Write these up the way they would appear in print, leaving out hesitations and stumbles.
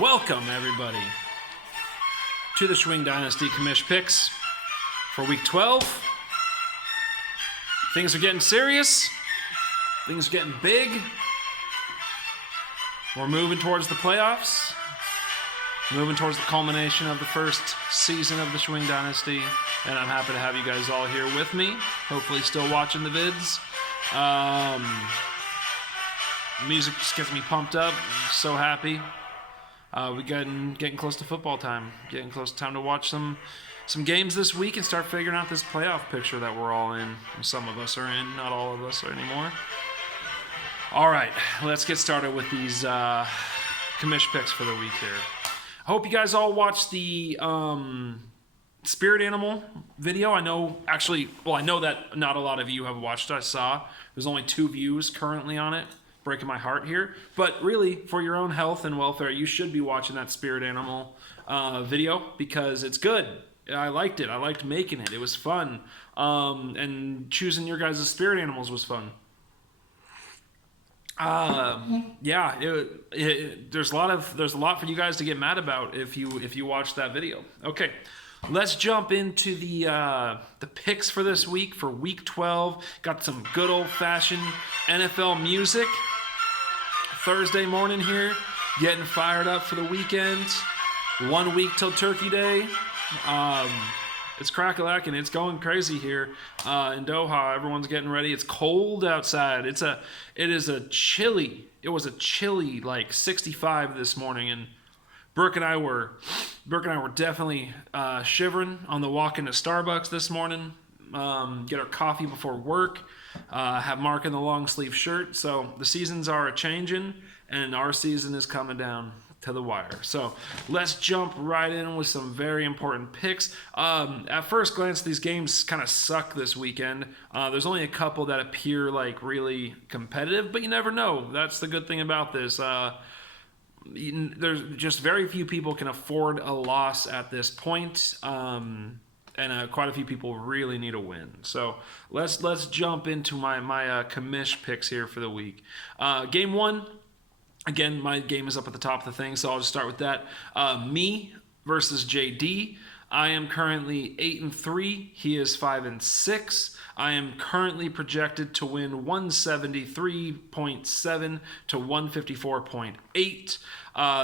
Welcome, everybody, to the Swing Dynasty commish picks for Week 12. Things are getting serious. Things are getting big. We're moving towards the playoffs. Moving towards the culmination of the first season of the Swing Dynasty. And I'm happy to have you guys all here with me. Hopefully still watching the vids. Music just gets me pumped up. I'm so happy. We're getting close to football time. Getting close to time to watch some games this week and start figuring out this playoff picture that we're all in. Some of us are in, not all of us are anymore. All right, let's get started with these commish picks for the week here. I hope you guys all watched the spirit animal video. I know that not a lot of you have watched it. I saw there's only 2 views currently on it. Breaking my heart here, but really for your own health and welfare, you should be watching that spirit animal video because it's good. I liked it. I liked making it. It was fun, and choosing your guys' spirit animals was fun. There's a lot for you guys to get mad about if you watch that video. Okay. Let's jump into the picks for this week, for Week 12. Got some good old-fashioned NFL music. Thursday morning here, getting fired up for the weekend. 1 week till Turkey Day. It's crack-a-lackin'. It's going crazy here in Doha. Everyone's getting ready. It's cold outside. It was a chilly like 65 this morning, and Brooke and I were definitely shivering on the walk into Starbucks this morning. Get our coffee before work. Have Mark in the long sleeve shirt. So the seasons are a-changing, and our season is coming down to the wire. So let's jump right in with some very important picks. At first glance, these games kind of suck this weekend. There's only a couple that appear like really competitive, but you never know. That's the good thing about this. There's just very few people can afford a loss at this point, and quite a few people really need a win. So let's jump into my commish picks here for the week. Game 1, again, my game is up at the top of the thing, so I'll just start with that. Me versus JD. I am currently 8-3. He is 5-6. I am currently projected to win 173.7 to 154.8.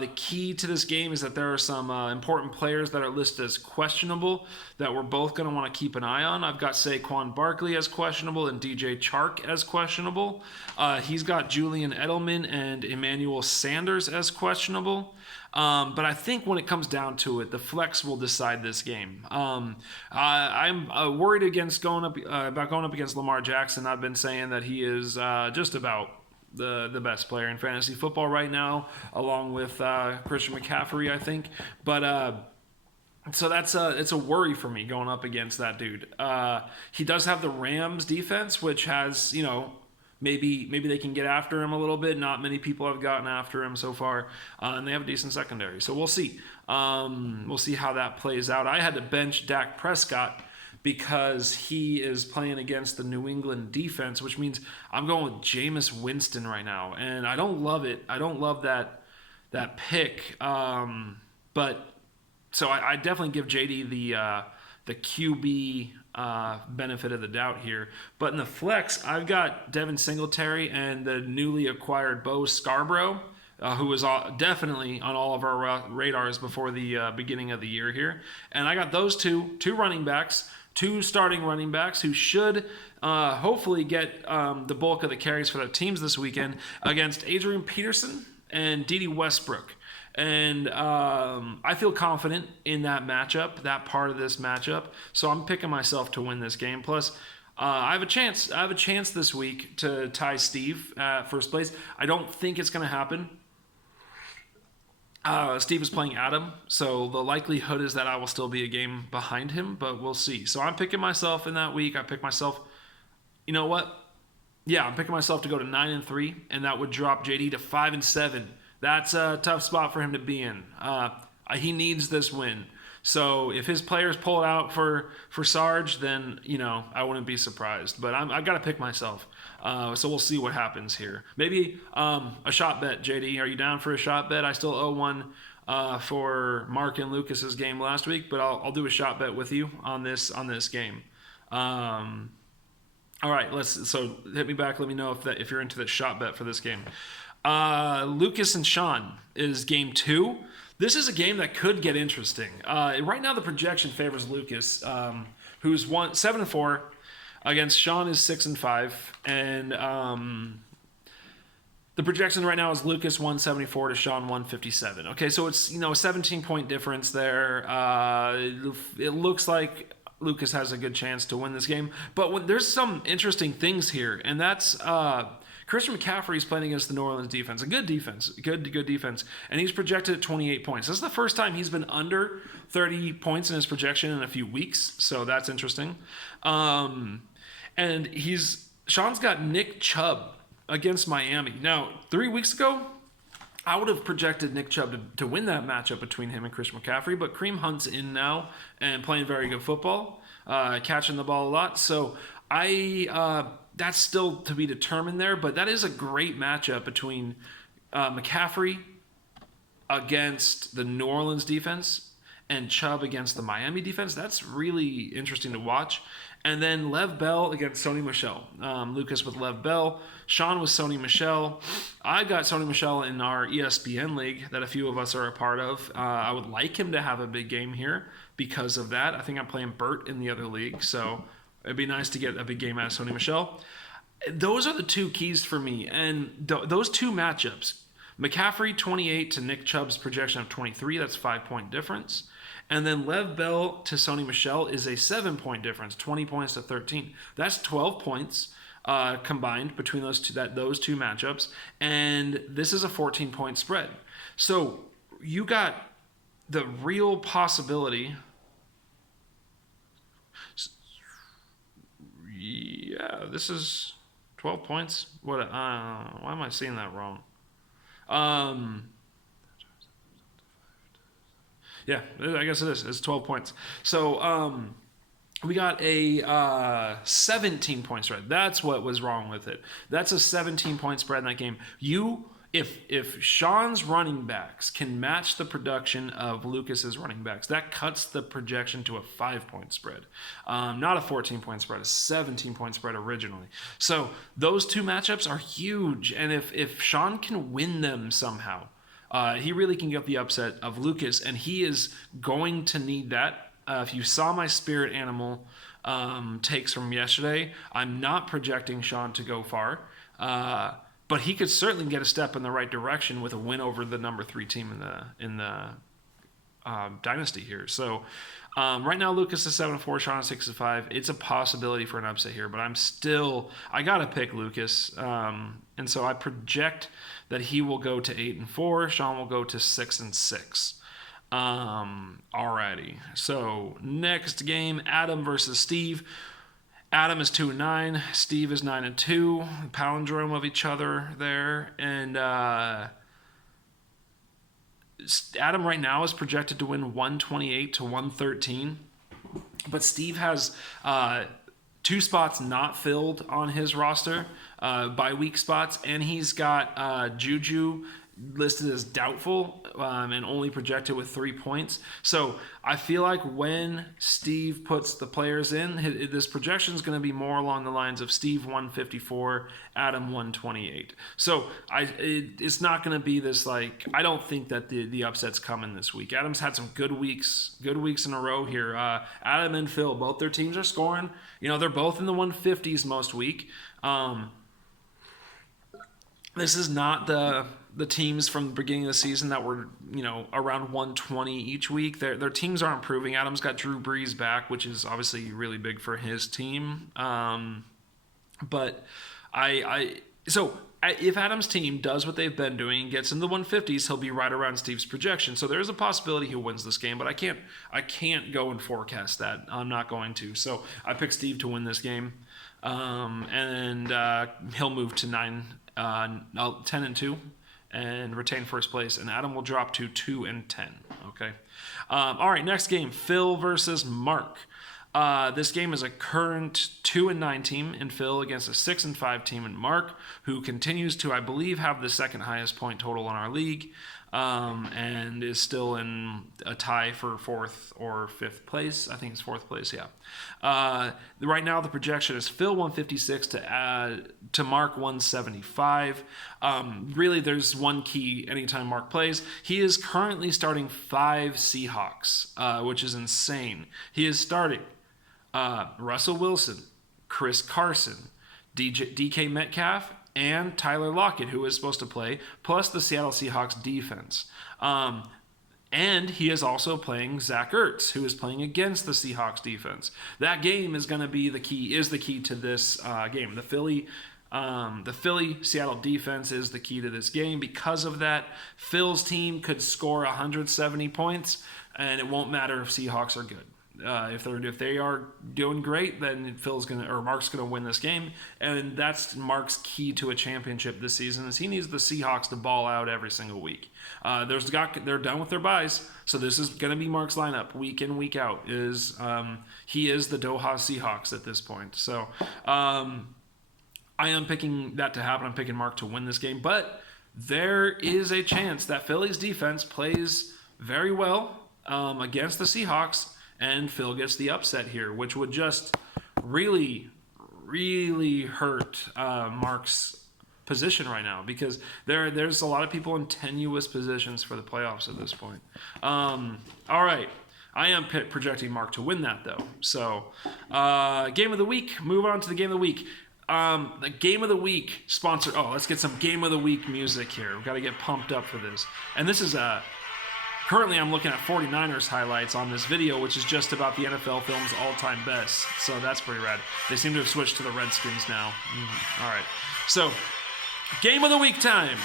The key to this game is that there are some important players that are listed as questionable that we're both going to want to keep an eye on. I've got Saquon Barkley as questionable and DJ Chark as questionable. He's got Julian Edelman and Emmanuel Sanders as questionable. But I think when it comes down to it, the flex will decide this game. I'm worried about going up against Lamar Jackson. I've been saying that he is just about the best player in fantasy football right now, along with Christian McCaffrey, I think. But so it's a worry for me going up against that dude. He does have the Rams defense, which has, maybe they can get after him a little bit. Not many people have gotten after him so far, and they have a decent secondary. So we'll see. We'll see how that plays out. I had to bench Dak Prescott because he is playing against the New England defense, which means I'm going with Jameis Winston right now, and I don't love it. I don't love that pick, but so I definitely give JD the QB benefit of the doubt here. But in the flex, I've got Devin Singletary and the newly acquired Bo Scarborough, who was definitely on all of our radars before the beginning of the year here. And I got those two running backs, 2 starting running backs who should hopefully get the bulk of the carries for their teams this weekend against Adrian Peterson and Dede Westbrook. And I feel confident in that matchup, that part of this matchup. So I'm picking myself to win this game. Plus, I have a chance. I have a chance this week to tie Steve at first place. I don't think it's going to happen. Steve is playing Adam, so the likelihood is that I will still be a game behind him, but we'll see. So I'm picking myself in that week. I pick myself, you know what? Yeah, I'm picking myself to go to 9-3, and that would drop JD to 5-7. That's a tough spot for him to be in. He needs this win. So if his players pull it out for Sarge, then, I wouldn't be surprised. But I've got to pick myself. So we'll see what happens here. Maybe a shot bet, JD. Are you down for a shot bet? I still owe one for Mark and Lucas's game last week, but I'll do a shot bet with you on this game. All right, so hit me back. Let me know if you're into the shot bet for this game. Lucas and Sean is game 2. This is a game that could get interesting. Right now, the projection favors Lucas, who's 7-4, against Sean is 6-5, and the projection right now is Lucas 174 to Sean 157. Okay, so it's a 17-point difference there. It looks like Lucas has a good chance to win this game, but there's some interesting things here, and that's Christian McCaffrey is playing against the New Orleans defense, a good defense, good defense, and he's projected at 28 points. This is the first time he's been under 30 points in his projection in a few weeks, so that's interesting. And Sean's got Nick Chubb against Miami. Now, 3 weeks ago, I would have projected Nick Chubb to win that matchup between him and Christian McCaffrey, but Kareem Hunt's in now and playing very good football, catching the ball a lot. So that's still to be determined there, but that is a great matchup between McCaffrey against the New Orleans defense and Chubb against the Miami defense. That's really interesting to watch. And then Lev Bell against Sony Michel. Lucas with Lev Bell. Sean with Sony Michel. I got Sony Michel in our ESPN league that a few of us are a part of. I would like him to have a big game here because of that. I think I'm playing Bert in the other league, so it'd be nice to get a big game out of Sony Michel. Those are the two keys for me. And those two matchups, McCaffrey 28 to Nick Chubb's projection of 23, that's 5-point difference. And then Lev Bell to Sony Michel is a 7-point difference, 20 points to 13. That's 12 points combined between those two matchups. And this is a 14-point spread. So you got the real possibility. Yeah, this is 12 points. Why am I seeing that wrong? Yeah, I guess it is. It's 12 points. So we got a 17-point spread. That's what was wrong with it. That's a 17-point spread in that game. If Sean's running backs can match the production of Lucas's running backs, that cuts the projection to a 5-point spread. Not a 14-point spread, a 17-point spread originally. So those two matchups are huge. And if Sean can win them somehow, he really can get the upset of Lucas, and he is going to need that. If you saw my spirit animal takes from yesterday, I'm not projecting Sean to go far, but he could certainly get a step in the right direction with a win over the number 3 team in the dynasty here. So right now, Lucas is 7-4, Sean is 6-5. It's a possibility for an upset here, but I gotta pick Lucas, and so I project that he will go to 8-4. Sean will go to 6-6. Alrighty. So next game, Adam versus Steve. Adam is 2-9. Steve is 9-2. Palindrome of each other there, and Adam right now is projected to win 128 to 113, but Steve has 2 spots not filled on his roster, bye-week spots, and he's got Juju listed as doubtful and only projected with 3 points. So I feel like when Steve puts the players in, this projection is going to be more along the lines of Steve 154, Adam 128. So it's not going to be this like, I don't think that the upset's coming this week. Adam's had some good weeks in a row here. Adam and Phil, both their teams are scoring. They're both in the 150s most week. This is not the teams from the beginning of the season that were, around 120 each week. Their teams are improving. Adam's got Drew Brees back, which is obviously really big for his team. But if Adam's team does what they've been doing, gets in the 150s, he'll be right around Steve's projection. So there's a possibility he wins this game, but I can't go and forecast that. I'm not going to. So I picked Steve to win this game, and he'll move to 10-2. And retain first place, and Adam will drop to 2-10. Okay. All right, next game, Phil versus Mark. This game is a current 2-9 team in Phil against a 6-5 team in Mark, who continues to, I believe, have the second highest point total in our league. and is still in a tie for 4th or 5th place. I think it's 4th place, yeah. Right now, the projection is Phil 156 to Mark 175. Really, there's one key anytime Mark plays. He is currently starting 5 Seahawks, which is insane. He is starting Russell Wilson, Chris Carson, DK Metcalf, and Tyler Lockett, who is supposed to play, plus the Seattle Seahawks defense. And he is also playing Zach Ertz, who is playing against the Seahawks defense. That game is going to be the key to this game. The Philly Seattle defense is the key to this game. Because of that, Phil's team could score 170 points, and it won't matter if Seahawks are good. If they are doing great, then Mark's gonna win this game, and that's Mark's key to a championship this season. Is he needs the Seahawks to ball out every single week. They're done with their byes, so this is gonna be Mark's lineup week in, week out. He is the Doha Seahawks at this point. So I am picking that to happen. I'm picking Mark to win this game, but there is a chance that Philly's defense plays very well against the Seahawks, and Phil gets the upset here, which would just really, really hurt Mark's position right now, because there's a lot of people in tenuous positions for the playoffs at this point. All right. I am projecting Mark to win that, though. So, game of the week. Move on to the game of the week. The game of the week sponsor. Oh, let's get some game of the week music here. We've got to get pumped up for this. And this is currently I'm looking at 49ers highlights on this video, which is just about the NFL films all-time best. So that's pretty rad. They seem to have switched to the Redskins now. All right. So, game of the week time.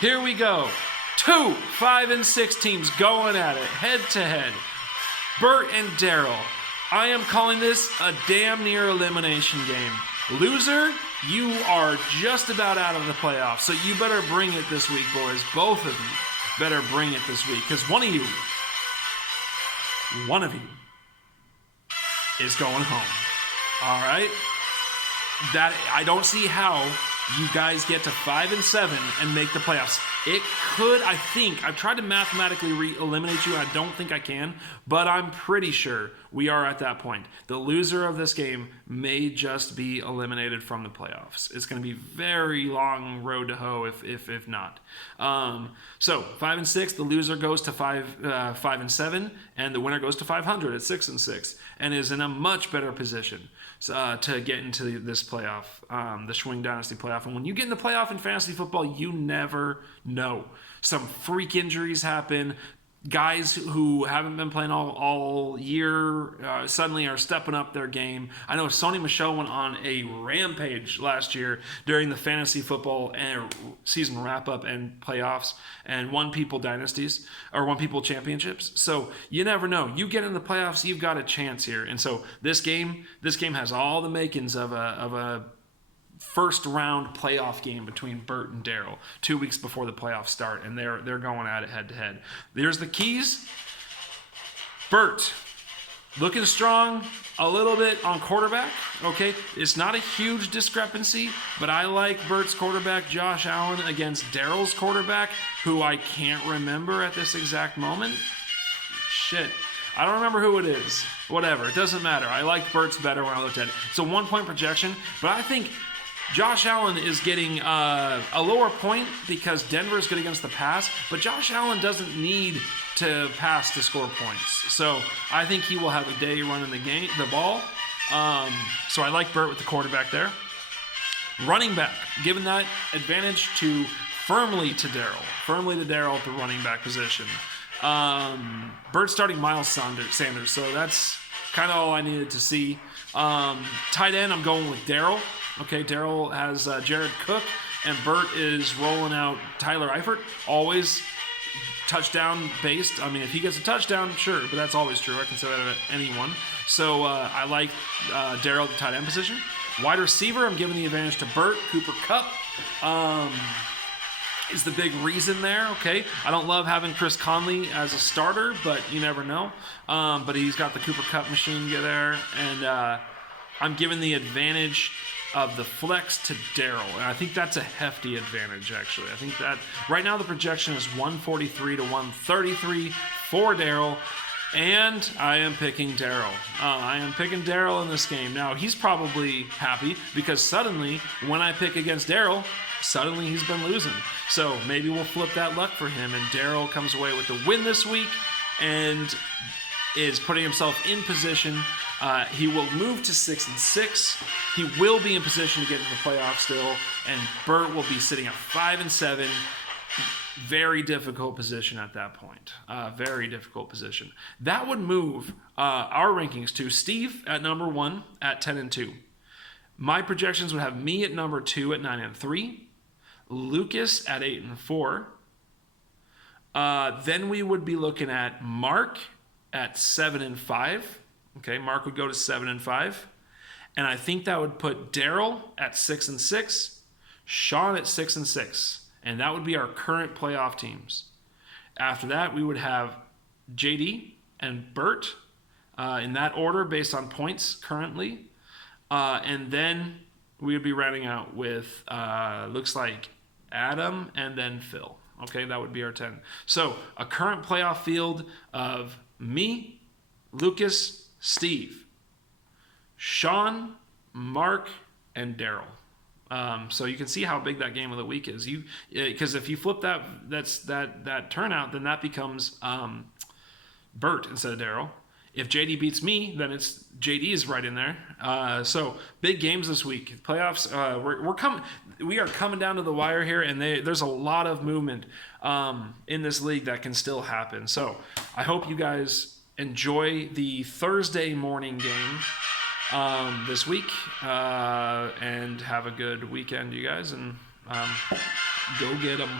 Here we go. 2 5 and 6 teams going at it, head to head. Bert and Daryl. I am calling this a damn near elimination game. Loser, you are just about out of the playoffs, so you better bring it this week, boys. Both of you better bring it this week, because one of you is going home. All right? That I don't see how you guys get to 5 and 7 and make the playoffs. It could, I think, I've tried to mathematically eliminate you. I don't think I can, but I'm pretty sure we are at that point. The loser of this game may just be eliminated from the playoffs. It's going to be very long road to hoe if not. So 5 and 6, the loser goes to 5 and 7, and the winner goes to 500 at 6 and 6, and is in a much better position to get into this playoff, the Schwing Dynasty playoff. And when you get in the playoff in fantasy football, you never know. Some freak injuries happen. Guys who haven't been playing all year suddenly are stepping up their game. I know Sony Michel went on a rampage last year during the fantasy football and season wrap-up and playoffs, and won people dynasties or won people championships. So you never know. You get in the playoffs, you've got a chance here. And so this game has all the makings of a first round playoff game between Bert and Daryl 2 weeks before the playoffs start, and they're going at it head to head. There's the keys. Bert looking strong a little bit on quarterback. Okay, it's not a huge discrepancy, but I like Bert's quarterback Josh Allen against Daryl's quarterback, who I can't remember at this exact moment. Shit, I don't remember who it is. Whatever, it doesn't matter. I liked Bert's better when I looked at it. It's a 1 point projection, but I think Josh Allen is getting a lower point because Denver's good against the pass, but Josh Allen doesn't need to pass to score points. So I think he will have a day running the ball. So I like Bert with the quarterback there. Running back, given that advantage firmly to Daryl at the running back position. Bert starting Miles Sanders, so that's kind of all I needed to see. Tight end, I'm going with Daryl. Okay, Daryl has Jared Cook, and Bert is rolling out Tyler Eifert. Always touchdown based. I mean, if he gets a touchdown, sure, but that's always true. I can say that about anyone. So I like Daryl at the tight end position. Wide receiver, I'm giving the advantage to Bert. Cooper Kupp is the big reason there, okay? I don't love having Chris Conley as a starter, but you never know. But he's got the Cooper Kupp machine there, and I'm giving the advantage of the flex to Daryl. And I think that's a hefty advantage, actually. I think that right now the projection is 143 to 133 for Daryl. And I am picking Daryl. I am picking Daryl in this game. Now, he's probably happy because suddenly, when I pick against Daryl, suddenly he's been losing. So maybe we'll flip that luck for him, and Daryl comes away with the win this week and is putting himself in position. He will move to 6-6. He will be in position to get into the playoffs still, and Bert will be sitting at 5-7. Very difficult position at that point. Very difficult position. That would move our rankings to Steve at number 1 at 10-2. My projections would have me at number 2 at 9-3. Lucas at 8-4. Then we would be looking at Mark at 7-5. Okay, Mark would go to 7-5. And I think that would put Daryl at 6-6. Sean at 6-6. And that would be our current playoff teams. After that, we would have JD and Bert in that order based on points currently. And then we would be rounding out with, looks like Adam and then Phil. Okay, that would be our 10. So a current playoff field of me, Lucas, Steve, Sean, Mark, and Daryl. So you can see how big that game of the week is. Because if you flip that turnout, then that becomes Bert instead of Daryl. If JD beats me, then it's JD's right in there. So big games this week. Playoffs. We are coming down to the wire here, and there's a lot of movement in this league that can still happen. So I hope you guys enjoy the Thursday morning game this week, and have a good weekend, you guys, and go get them.